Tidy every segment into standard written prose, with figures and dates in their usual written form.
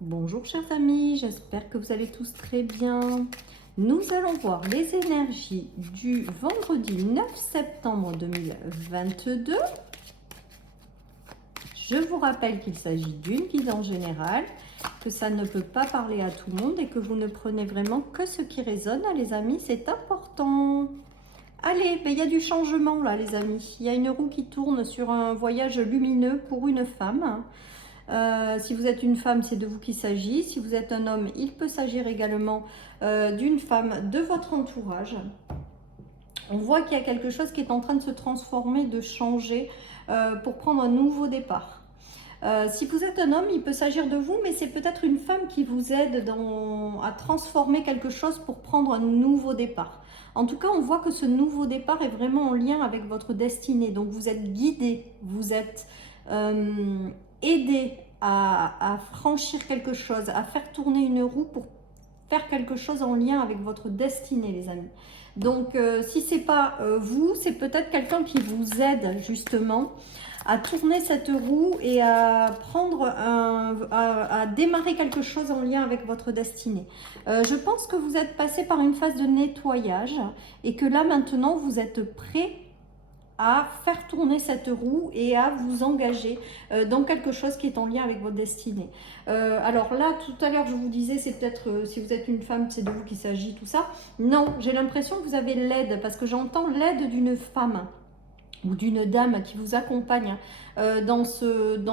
Bonjour chers amis, j'espère que vous allez tous très bien. Nous allons voir les énergies du vendredi 9 septembre 2022. Je vous rappelle qu'il s'agit d'une guidance générale, que ça ne peut pas parler à tout le monde et que vous ne prenez vraiment que ce qui résonne, les amis, c'est important. Allez, il y a du changement là les amis, il y a une roue qui tourne sur un voyage lumineux pour une femme. Si vous êtes une femme, c'est de vous qu'il s'agit. Si vous êtes un homme, il peut s'agir également d'une femme de votre entourage. On voit qu'il y a quelque chose qui est en train de se transformer, de changer pour prendre un nouveau départ. Si vous êtes un homme, il peut s'agir de vous, mais c'est peut-être une femme qui vous aide à transformer quelque chose pour prendre un nouveau départ. En tout cas, on voit que ce nouveau départ est vraiment en lien avec votre destinée. Donc vous êtes guidé, vous êtes aidé à franchir quelque chose, à faire tourner une roue pour faire quelque chose en lien avec votre destinée, les amis. Donc, si ce n'est pas vous, c'est peut-être quelqu'un qui vous aide justement à tourner cette roue et à à démarrer quelque chose en lien avec votre destinée. Je pense que vous êtes passé par une phase de nettoyage et que là maintenant vous êtes prêt à faire tourner cette roue et à vous engager dans quelque chose qui est en lien avec votre destinée. Alors là, tout à l'heure, je vous disais, c'est peut-être, si vous êtes une femme, c'est de vous qu'il s'agit, tout ça. Non, j'ai l'impression que vous avez l'aide, parce que j'entends l'aide d'une femme ou d'une dame qui vous accompagne dans cette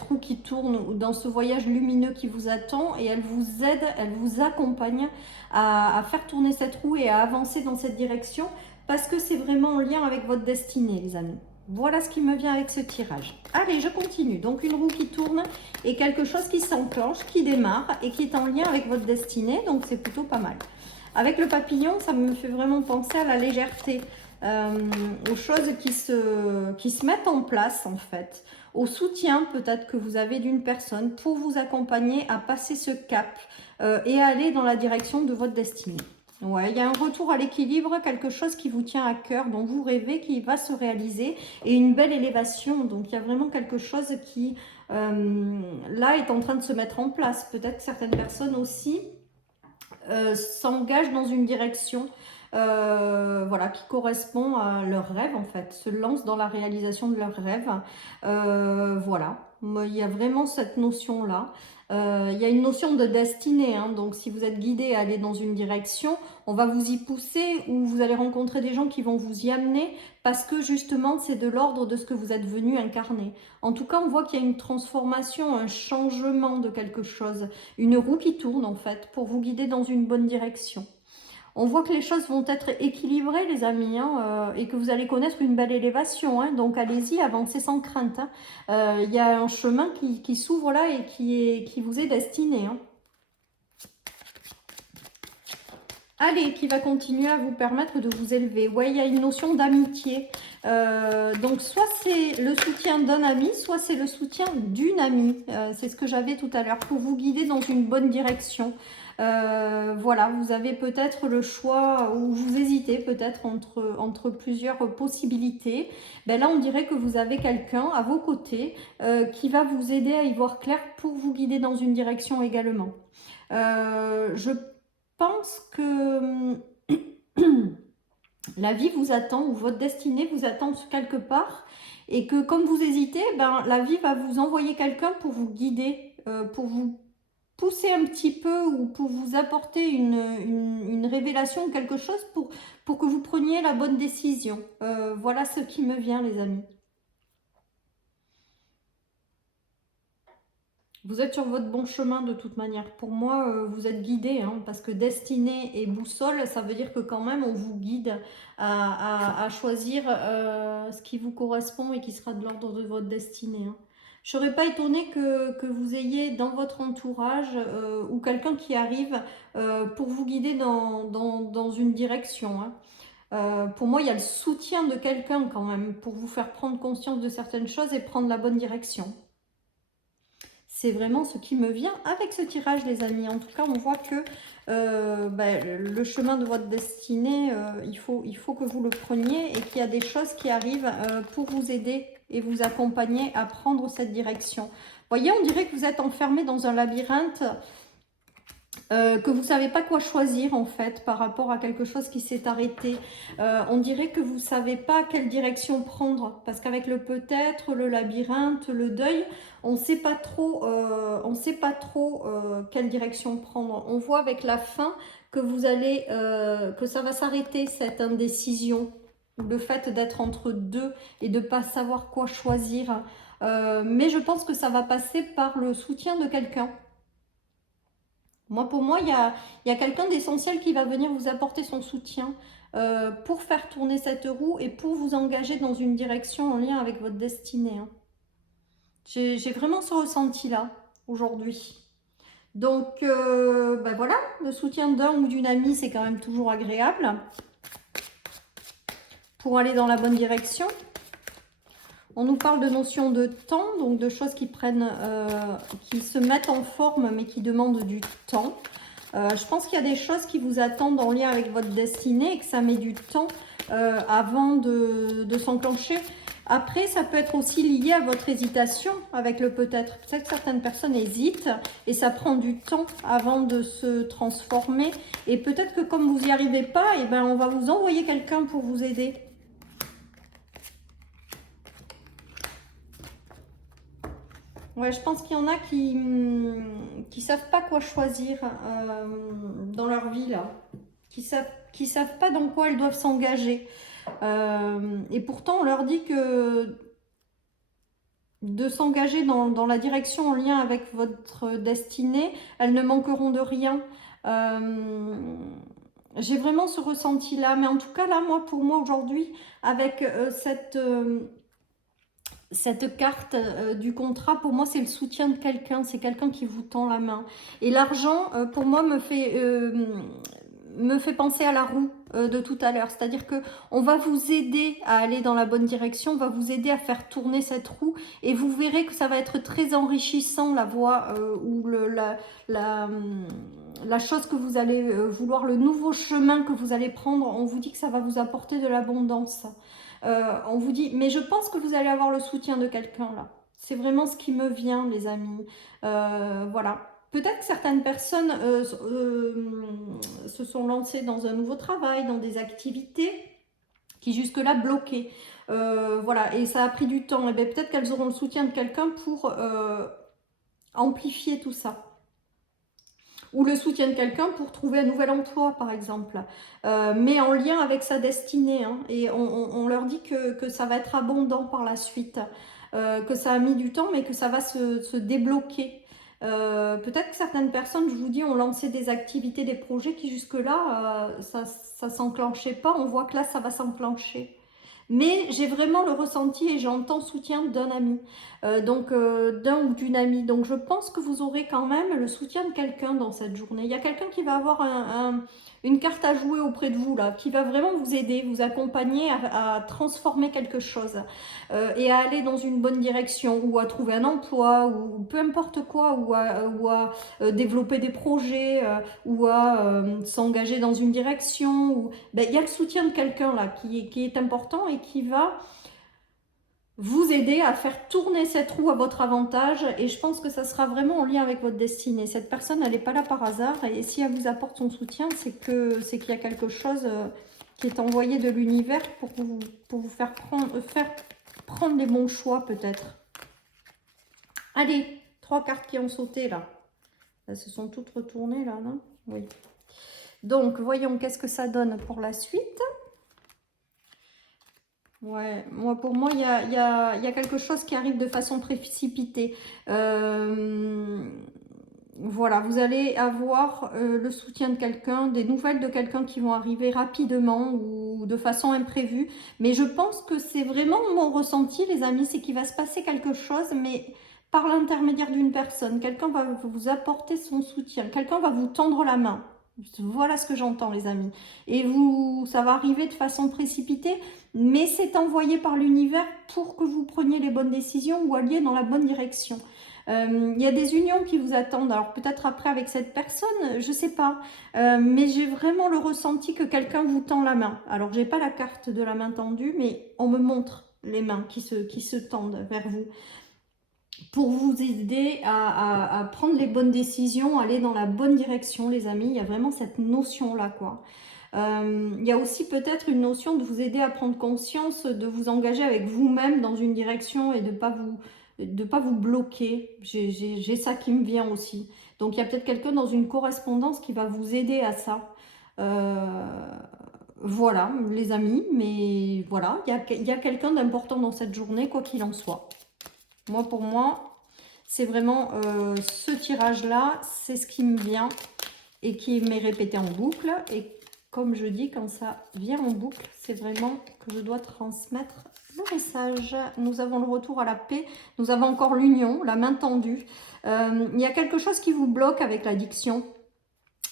roue qui tourne ou dans ce voyage lumineux qui vous attend, et elle vous aide, elle vous accompagne à faire tourner cette roue et à avancer dans cette direction parce que c'est vraiment en lien avec votre destinée, les amis. Voilà ce qui me vient avec ce tirage. Allez, je continue. Donc une roue qui tourne et quelque chose qui s'enclenche, qui démarre et qui est en lien avec votre destinée, donc c'est plutôt pas mal. Avec le papillon, ça me fait vraiment penser à la légèreté, aux choses qui se mettent en place en fait, au soutien peut-être que vous avez d'une personne pour vous accompagner à passer ce cap et à aller dans la direction de votre destinée. Ouais, il y a un retour à l'équilibre, quelque chose qui vous tient à cœur, dont vous rêvez, qui va se réaliser, et une belle élévation. Donc il y a vraiment quelque chose qui là est en train de se mettre en place. Peut-être que certaines personnes aussi s'engagent dans une direction voilà, qui correspond à leur rêve en fait, se lancent dans la réalisation de leur rêve. Voilà, il y a vraiment cette notion-là. Il y a une notion de destinée, hein. Donc si vous êtes guidé à aller dans une direction, on va vous y pousser ou vous allez rencontrer des gens qui vont vous y amener parce que justement c'est de l'ordre de ce que vous êtes venu incarner. En tout cas, on voit qu'il y a une transformation, un changement de quelque chose, une roue qui tourne en fait pour vous guider dans une bonne direction. On voit que les choses vont être équilibrées, les amis, hein, et que vous allez connaître une belle élévation. Hein, donc, allez-y, avancez sans crainte. Hein. Y a un chemin qui s'ouvre là et qui vous est destiné. Hein. Allez, qui va continuer à vous permettre de vous élever. Ouais, il y a une notion d'amitié. Donc, soit c'est le soutien d'un ami, soit c'est le soutien d'une amie. C'est ce que j'avais tout à l'heure, pour vous guider dans une bonne direction. Voilà, vous avez peut-être le choix, ou vous hésitez peut-être entre plusieurs possibilités. Ben là, on dirait que vous avez quelqu'un à vos côtés qui va vous aider à y voir clair pour vous guider dans une direction également. Je pense que la vie vous attend, ou votre destinée vous attend quelque part, et que comme vous hésitez, ben, la vie va vous envoyer quelqu'un pour vous guider, pour vous pousser un petit peu ou pour vous apporter une révélation, quelque chose pour que vous preniez la bonne décision. Voilà ce qui me vient, les amis. Vous êtes sur votre bon chemin de toute manière. Pour moi, vous êtes guidé, hein, parce que destinée et boussole, ça veut dire que quand même on vous guide à choisir ce qui vous correspond et qui sera de l'ordre de votre destinée. Hein. Je ne serais pas étonnée que vous ayez dans votre entourage ou quelqu'un qui arrive pour vous guider dans une direction. Hein. Pour moi, il y a le soutien de quelqu'un quand même pour vous faire prendre conscience de certaines choses et prendre la bonne direction. C'est vraiment ce qui me vient avec ce tirage, les amis. En tout cas, on voit que le chemin de votre destinée, il faut que vous le preniez et qu'il y a des choses qui arrivent pour vous aider et vous accompagner à prendre cette direction. Vous voyez, on dirait que vous êtes enfermé dans un labyrinthe, que vous ne savez pas quoi choisir en fait par rapport à quelque chose qui s'est arrêté. On dirait que vous ne savez pas quelle direction prendre parce qu'avec le peut-être, le labyrinthe, le deuil, on ne sait pas trop, quelle direction prendre. On voit avec la fin que vous allez, que ça va s'arrêter cette indécision, le fait d'être entre deux et de ne pas savoir quoi choisir. Mais je pense que ça va passer par le soutien de quelqu'un. Pour moi, il y a quelqu'un d'essentiel qui va venir vous apporter son soutien pour faire tourner cette roue et pour vous engager dans une direction en lien avec votre destinée. Hein. J'ai vraiment ce ressenti-là aujourd'hui. Donc, voilà, le soutien d'un ou d'une amie, c'est quand même toujours agréable pour aller dans la bonne direction. On nous parle de notion de temps, donc de choses qui prennent, qui se mettent en forme, mais qui demandent du temps. Je pense qu'il y a des choses qui vous attendent en lien avec votre destinée et que ça met du temps avant de s'enclencher. Après, ça peut être aussi lié à votre hésitation avec le peut-être. Peut-être que certaines personnes hésitent et ça prend du temps avant de se transformer. Et peut-être que comme vous n'y arrivez pas, eh ben, on va vous envoyer quelqu'un pour vous aider. Ouais, je pense qu'il y en a qui savent pas quoi choisir dans leur vie, là. Qui savent pas dans quoi elles doivent s'engager. Et pourtant, on leur dit que de s'engager dans la direction en lien avec votre destinée, elles ne manqueront de rien. J'ai vraiment ce ressenti-là. Mais en tout cas, là, pour moi, aujourd'hui, avec cette carte du contrat, pour moi, c'est le soutien de quelqu'un. C'est quelqu'un qui vous tend la main. Et l'argent, pour moi, me fait penser à la roue de tout à l'heure. C'est-à-dire que on va vous aider à aller dans la bonne direction. On va vous aider à faire tourner cette roue. Et vous verrez que ça va être très enrichissant, la voie ou la chose que vous allez vouloir, le nouveau chemin que vous allez prendre. On vous dit que ça va vous apporter de l'abondance. On vous dit, mais je pense que vous allez avoir le soutien de quelqu'un là. C'est vraiment ce qui me vient, les amis. Voilà. Peut-être que certaines personnes se sont lancées dans un nouveau travail, dans des activités qui jusque-là bloquaient. Voilà, et ça a pris du temps. Et bien peut-être qu'elles auront le soutien de quelqu'un pour amplifier tout ça. Ou le soutien de quelqu'un pour trouver un nouvel emploi, par exemple. Mais en lien avec sa destinée. Hein. Et on leur dit que ça va être abondant par la suite. Que ça a mis du temps, mais que ça va se débloquer. Peut-être que certaines personnes, je vous dis, ont lancé des activités, des projets qui jusque-là, ça s'enclenchait pas. On voit que là, ça va s'enclencher. Mais j'ai vraiment le ressenti et j'entends soutien d'un ami, d'un ou d'une amie. Donc je pense que vous aurez quand même le soutien de quelqu'un dans cette journée. Il y a quelqu'un qui va avoir une carte à jouer auprès de vous, là, qui va vraiment vous aider, vous accompagner à transformer quelque chose et à aller dans une bonne direction ou à trouver un emploi ou peu importe quoi, ou à développer des projets ou à s'engager dans une direction. Il y a le soutien de quelqu'un là qui est important et qui va vous aider à faire tourner cette roue à votre avantage. Et je pense que ça sera vraiment en lien avec votre destinée. Cette personne, elle n'est pas là par hasard. Et si elle vous apporte son soutien, c'est qu'il y a quelque chose qui est envoyé de l'univers pour vous faire prendre les bons choix peut-être. Allez, 3 cartes qui ont sauté là. Elles se sont toutes retournées là, non? Oui. Donc, voyons qu'est-ce que ça donne pour la suite. Ouais, pour moi, il y a quelque chose qui arrive de façon précipitée. Voilà, vous allez avoir le soutien de quelqu'un, des nouvelles de quelqu'un qui vont arriver rapidement ou de façon imprévue. Mais je pense que c'est vraiment mon ressenti, les amis, c'est qu'il va se passer quelque chose, mais par l'intermédiaire d'une personne. Quelqu'un va vous apporter son soutien, quelqu'un va vous tendre la main. Voilà ce que j'entends, les amis. Et ça va arriver de façon précipitée, mais c'est envoyé par l'univers pour que vous preniez les bonnes décisions ou alliez dans la bonne direction. Il y a des unions qui vous attendent. Alors peut-être après avec cette personne, je sais pas. Mais j'ai vraiment le ressenti que quelqu'un vous tend la main. Alors j'ai pas la carte de la main tendue, mais on me montre les mains qui se tendent vers vous pour vous aider à prendre les bonnes décisions, aller dans la bonne direction, les amis. Il y a vraiment cette notion-là, quoi. Il y a aussi peut-être une notion de vous aider à prendre conscience, de vous engager avec vous-même dans une direction et de pas vous bloquer. J'ai ça qui me vient aussi. Donc il y a peut-être quelqu'un dans une correspondance qui va vous aider à ça. Voilà, les amis, mais voilà, il y a quelqu'un d'important dans cette journée, quoi qu'il en soit. Moi, pour moi, c'est vraiment ce tirage-là, c'est ce qui me vient et qui m'est répété en boucle. Et comme je dis, quand ça vient en boucle, c'est vraiment que je dois transmettre le message. Nous avons le retour à la paix, nous avons encore l'union, la main tendue. Il y a quelque chose qui vous bloque avec l'addiction.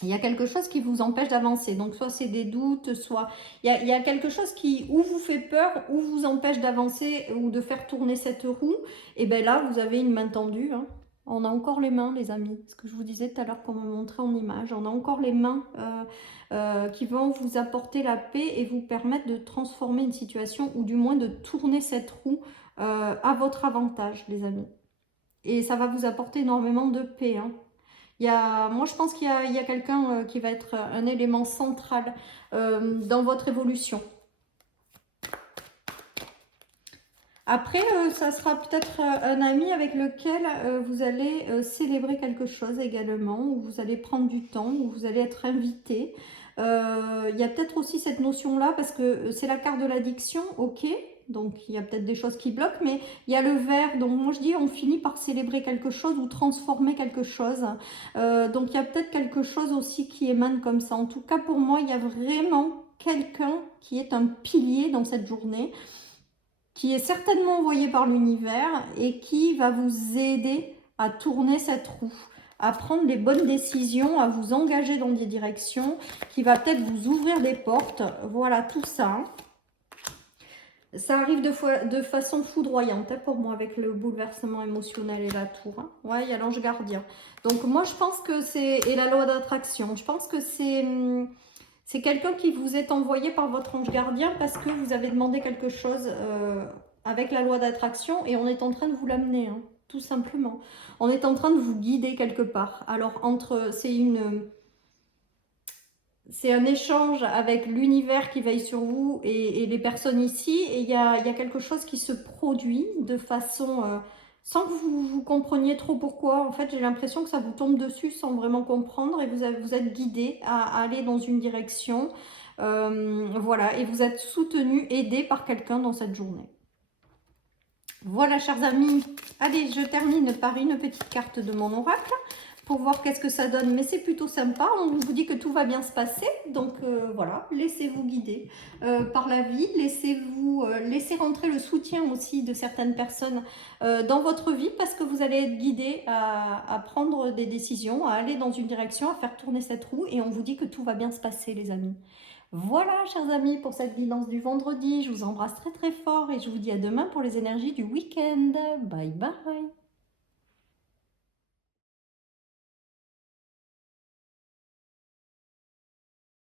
Il y a quelque chose qui vous empêche d'avancer. Donc, soit c'est des doutes, soit... Il y a quelque chose qui ou vous fait peur, ou vous empêche d'avancer, ou de faire tourner cette roue. Et bien là, vous avez une main tendue. Hein. On a encore les mains, les amis. Ce que je vous disais tout à l'heure, qu'on me montrait en image. On a encore les mains qui vont vous apporter la paix et vous permettre de transformer une situation, ou du moins de tourner cette roue à votre avantage, les amis. Et ça va vous apporter énormément de paix, hein. Moi, je pense qu'il y a quelqu'un qui va être un élément central dans votre évolution. Après, ça sera peut-être un ami avec lequel vous allez célébrer quelque chose également, où vous allez prendre du temps, où vous allez être invité. Il y a peut-être aussi cette notion-là, parce que c'est la carte de l'addiction, ok. Donc, il y a peut-être des choses qui bloquent, mais il y a le verre. Donc, moi, je dis, on finit par célébrer quelque chose ou transformer quelque chose. Donc, il y a peut-être quelque chose aussi qui émane comme ça. En tout cas, pour moi, il y a vraiment quelqu'un qui est un pilier dans cette journée, qui est certainement envoyé par l'univers et qui va vous aider à tourner cette roue, à prendre les bonnes décisions, à vous engager dans des directions, qui va peut-être vous ouvrir des portes. Voilà, tout ça. Ça arrive de façon foudroyante hein, pour moi avec le bouleversement émotionnel et la tour. Hein. Ouais, il y a l'ange gardien. Donc moi je pense que c'est... Et la loi d'attraction. Je pense que c'est quelqu'un qui vous est envoyé par votre ange gardien parce que vous avez demandé quelque chose avec la loi d'attraction et on est en train de vous l'amener. Hein, tout simplement. On est en train de vous guider quelque part. Alors c'est un échange avec l'univers qui veille sur vous et les personnes ici. Et il y a quelque chose qui se produit de façon... sans que vous compreniez trop pourquoi. En fait, j'ai l'impression que ça vous tombe dessus sans vraiment comprendre. Et vous êtes guidé à aller dans une direction. Voilà. Et vous êtes soutenu, aidé par quelqu'un dans cette journée. Voilà, chers amis. Allez, je termine par une petite carte de mon oracle pour voir qu'est-ce que ça donne, mais c'est plutôt sympa. On vous dit que tout va bien se passer, donc voilà, laissez-vous guider par la vie, laissez rentrer le soutien aussi de certaines personnes dans votre vie, parce que vous allez être guidé à prendre des décisions, à aller dans une direction, à faire tourner cette roue, et on vous dit que tout va bien se passer, les amis. Voilà, chers amis, pour cette guidance du vendredi. Je vous embrasse très très fort et je vous dis à demain pour les énergies du week-end. Bye bye.